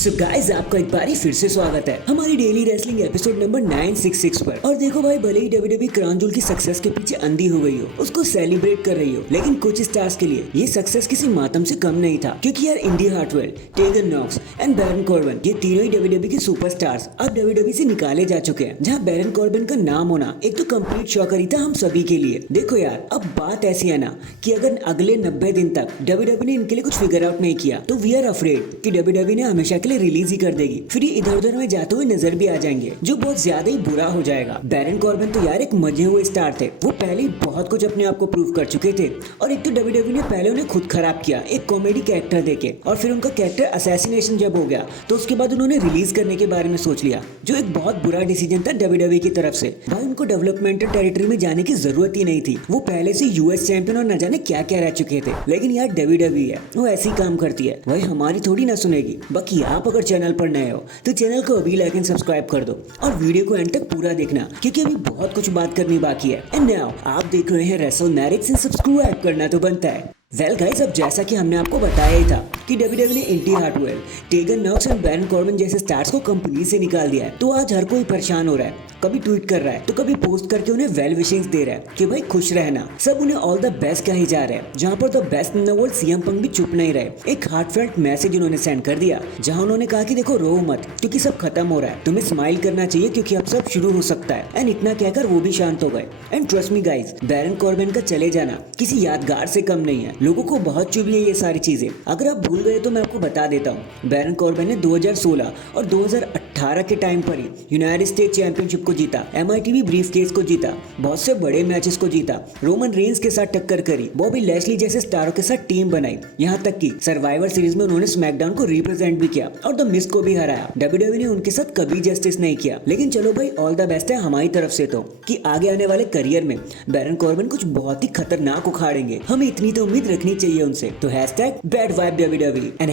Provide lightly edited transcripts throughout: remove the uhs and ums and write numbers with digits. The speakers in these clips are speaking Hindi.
सो गाइस, आपका एक बार फिर से स्वागत है हमारी डेली रेसलिंग एपिसोड नंबर 966 पर। और देखो भाई, भले ही डब्ल्यूडब्ल्यूई क्राउन जूल की सक्सेस के पीछे अंधी हो गई हो, उसको सेलिब्रेट कर रही हो, लेकिन कुछ स्टार्स के लिए ये सक्सेस किसी मातम से कम नहीं था। क्योंकि यार Indi Hartwell, Tegan Nox and Baron Corbin, ये तीनों ही डब्ल्यूडब्ल्यूई के सुपरस्टार्स अब डब्ल्यूडब्ल्यूई से निकाले जा चुके हैं। जहाँ बैरन कॉर्बिन का नाम होना एक तो कंप्लीट शॉकर ही था हम सभी के लिए। देखो यार, अब बात ऐसी है ना कि अगर अगले 90 दिन तक डब्ल्यूडब्ल्यूई ने इनके लिए कुछ फिगर आउट नहीं किया तो वी आर अफ्रेड कि डब्ल्यूडब्ल्यूई ने हमेशा के लिए रिलीज ही कर देगी। फिर ये इधर उधर में जाते हुए नजर भी आ जाएंगे, जो बहुत ज्यादा ही बुरा हो जाएगा। बैरन कॉर्बिन तो यार एक मजे हुए स्टार थे, वो पहले ही बहुत कुछ अपने आप को प्रूव कर चुके थे। और एक तो डब्ल्यूडब्ल्यूई ने पहले उन्हें खुद खराब किया एक कॉमेडी कैरेक्टर देके, और फिर उनका कैरेक्टर असैसिनेशन जब हो गया तो उसके बाद उन्होंने रिलीज करने के बारे में सोच लिया, जो एक बहुत बुरा डिसीजन था डब्ल्यूडब्ल्यूई की तरफ से। भाई, उनको डेवलपमेंटल टेरिटरी में जाने की जरूरत ही नहीं थी, वो पहले से यूएस चैंपियन और न जाने क्या क्या रह चुके थे। लेकिन यार डब्ल्यूडब्ल्यूई है, वो ऐसी काम करती है, वही हमारी थोड़ी ना सुनेगी। बाकी आप अगर चैनल पर नए हो तो चैनल को अभी लाइक एंड सब्सक्राइब कर दो और वीडियो को एंड तक पूरा देखना, क्योंकि अभी बहुत कुछ बात करनी बाकी है। एंड नाउ आप देख रहे हैं रेसलमैनिक्स, सब्सक्राइब करना तो बनता है। वेल गाइस, अब जैसा कि हमने आपको बताया ही था कि डब्ल्यूडब्ल्यूई ने Indi Hartwell, Tegan Nox and Baron Corbin जैसे स्टार्स को कंपनी से निकाल दिया है। तो आज हर कोई परेशान हो रहा है, कभी ट्वीट कर रहा है तो कभी पोस्ट करके उन्हें वेल विशिंग्स दे रहा है कि भाई खुश रहना। सब उन्हें ऑल द बेस्ट कहे जा रहे हैं, जहां पर the best in the world CM Punk भी चुप नहीं रहे। एक हार्टफेल्ट मैसेज उन्होंने सेंड कर दिया, जहां उन्होंने कहा कि देखो रो मत, क्योंकि सब खत्म हो रहा है, तुम्हें स्माइल करना चाहिए क्योंकि अब सब शुरू हो सकता है। एंड इतना कहकर वो भी शांत हो गए। And trust me guys, Baron Corbin का चले जाना किसी यादगार से कम नहीं है। लोगों को बहुत चुभी है ये सारी चीजें। अगर आप भूल गए तो मैं आपको बता देता हूँ, बैरन कॉर्बिन ने 2016 और 2018 के टाइम पर ही यूनाइटेड स्टेट चैंपियनशिप को जीता, MITV ब्रीफ केस को जीता, बहुत से बड़े मैचेस को जीता, रोमन रेंस के साथ टक्कर करी, बॉबी लैशली जैसे स्टारों के साथ टीम बनाई, यहाँ तक कि सर्वाइवर सीरीज में उन्होंने स्मैकडाउन को रिप्रेजेंट भी किया और द मिस को भी हराया। डब्ल्यूडब्ल्यूई ने उनके साथ कभी जस्टिस नहीं किया। लेकिन चलो भाई, ऑल द बेस्ट है हमारी तरफ से तो, कि आगे आने वाले करियर में बैरन कॉर्बिन कुछ बहुत ही खतरनाक उखाड़ेंगे, हमें इतनी तो उम्मीद रखनी चाहिए उनसे। तो #bad vibe WWE and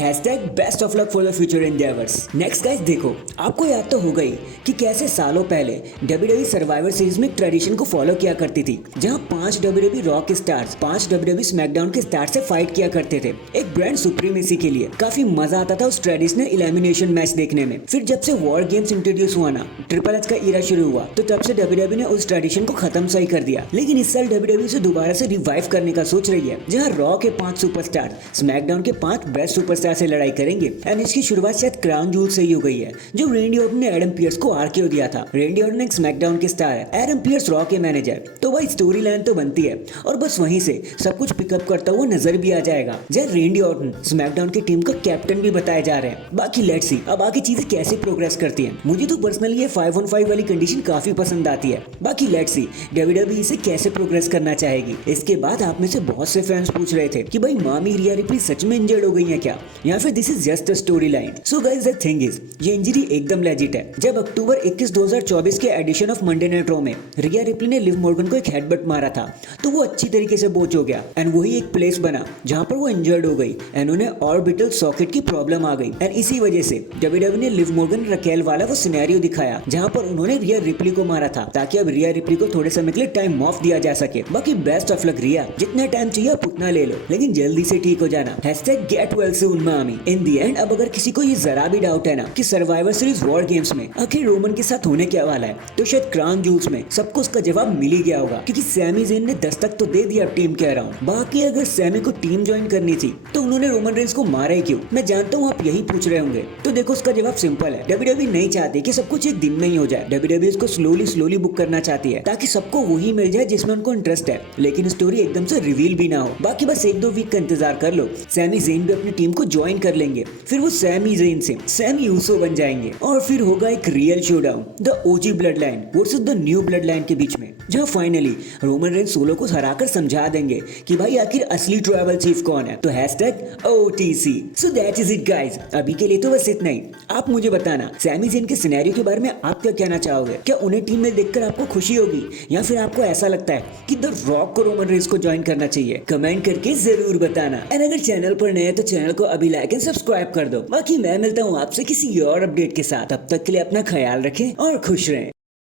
#best of luck for the future endeavours. Next guys, देखो आपको याद तो हो गई कि कैसे सालों पहले डब्ल्यूडब्ल्यूई सर्वाइवर सीरीज में ट्रेडिशन को फॉलो किया करती थी, जहां 5 डब्ल्यूडब्ल्यूई रॉ के स्टार्स 5 डब्ल्यूडब्ल्यूई स्मैकडाउन के स्टार से फाइट किया करते थे एक ब्रांड सुप्रीमेसी के लिए। काफी मजा आता था उस ट्रेडिशनल एलिमिनेशन मैच देखने में। फिर जब से वॉर गेम्स इंट्रोड्यूस हुआ ना, ट्रिपल एच का ईरा शुरू हुआ, तो तब से डब्ल्यूडब्ल्यूई ने उस ट्रेडिशन को खत्म सही कर दिया। लेकिन इस साल डब्ल्यूडब्ल्यूई से दोबारा से रिवाइव करने का सोच रही है, जहां रॉ के 5 सुपरस्टार स्मैकडाउन के 5 बेस्ट सुपरस्टार से लड़ाई करेंगे। एंड इसकी शुरुआत शायद क्राउन जूल से ही हो गई है, जो रेंडी ऑर्टन ने एडम पियर्स को आरकेओ दिया था। रेंडी ऑर्टन एक स्मैकडाउन के स्टार है, एडम पियर्स रॉ के मैनेजर। तो भाई स्टोरी लाइन तो बनती है और बस वहीं से सब कुछ पिकअप करता हुआ नजर भी आ जाएगा। जब रेंडी ऑर्टन स्मैकडाउन की टीम का कैप्टन भी बताए जा रहे हैं। बाकी लेट्स सी अब आगे चीजें कैसे प्रोग्रेस करती हैं। मुझे तो पर्सनली ये 5-on-5 वाली कंडीशन काफी पसंद आती है। बाकी लेट्स सी डब्ल्यूडब्ल्यूई इसे कैसे प्रोग्रेस करना चाहेगी। इसके बाद आप में से बहुत से फैंस पूछ रहे थे कि भाई मामी रिया रिप्ली सच में इंजर्ड हो गई है क्या, या फिर this is just a story line. So guys, the thing is ये इंजरी एकदम लेजिट है। जब अक्टूबर 21, 2024 के edition of Monday Night Raw में रिया रिप्ली ने लिव मॉर्गन को एक हेडबट मारा था, तो वो अच्छी तरीके से बोच हो गया एंड वही एक प्लेस बना जहां पर वो इंजर्ड हो गई एंड उन्हें ऑर्बिटल सॉकेट की प्रॉब्लम आ गई। एंड इसी वजह से डब्ल्यूडब्ल्यूई ने लिव मॉर्गन रकेल वाला वो सिनेरियो दिखाया जहां पर उन्होंने रिया रिप्ली को मारा था, ताकि अब रिया रिप्ली को थोड़े समय के लिए टाइम ऑफ दिया जा सके। बाकी बेस्ट ऑफ लक रिया, जितना टाइम चाहिए आप उतना ले लो, लेकिन जल्दी से ठीक हो जाना। #GetWellSoon मामी। इन दी एंड अब अगर किसी को ये जरा भी डाउट है ना कि सर्वाइवर सीरीज वॉर गेम्स में आखिर रोमन के साथ होने क्या वाला है, तो शायद क्राउन जूल्स में सबको उसका जवाब मिल ही गया होगा, क्योंकि सैमी ज़ेन ने दस्तक तो दे दिया टीम के अराउंड। बाकी अगर सैमी को टीम ज्वाइन करनी थी तो उन्होंने रोमन रेंस को मारा ही क्यों? मैं जानता हूँ आप यही पूछ रहे होंगे। तो देखो उसका जवाब सिंपल है, डब्ल्यूडब्ल्यूई नहीं चाहती कि सब कुछ एक दिन में ही हो जाए। डब्ल्यूडब्ल्यूई इसको स्लोली बुक करना चाहती है, ताकि सबको वही मिल जाए जिसमें उनको इंटरेस्ट है, लेकिन स्टोरी एकदम से रिवील भी ना हो। बाकी बस 1-2 वीक का इंतजार कर लो, सैमी ज़ेन भी अपनी टीम को ज्वाइन कर लेंगे, फिर वो सैमी ज़ेन से सैमी यूसो बन जाएंगे और फिर होगा एक real showdown the OG blood line versus the new blood line के बीच में, जहाँ फाइनली रोमन रेंस सोलो को हराकर समझा देंगे कि भाई आखिर असली ट्राइबल चीफ कौन है। तो #OTC। So that is it guys, अभी के लिए तो बस इतना ही। आप मुझे बताना सैमी ज़ेन के सिनेरियो के बारे में आप क्या कहना चाहोगे। क्या उन्हें टीम में देखकर आपको खुशी होगी, या फिर आपको ऐसा लगता है कि द रॉक को रोमन रेंस को ज्वाइन करना चाहिए? कमेंट करके जरूर बताना। एंड अगर चैनल पर नए हैं तो चैनल को अभी लाइक एंड सब्सक्राइब कर दो। बाकी मैं मिलता हूँ आपसे किसी और अपडेट के साथ, तब तक के लिए अपना ख्याल रखें और खुश रहें।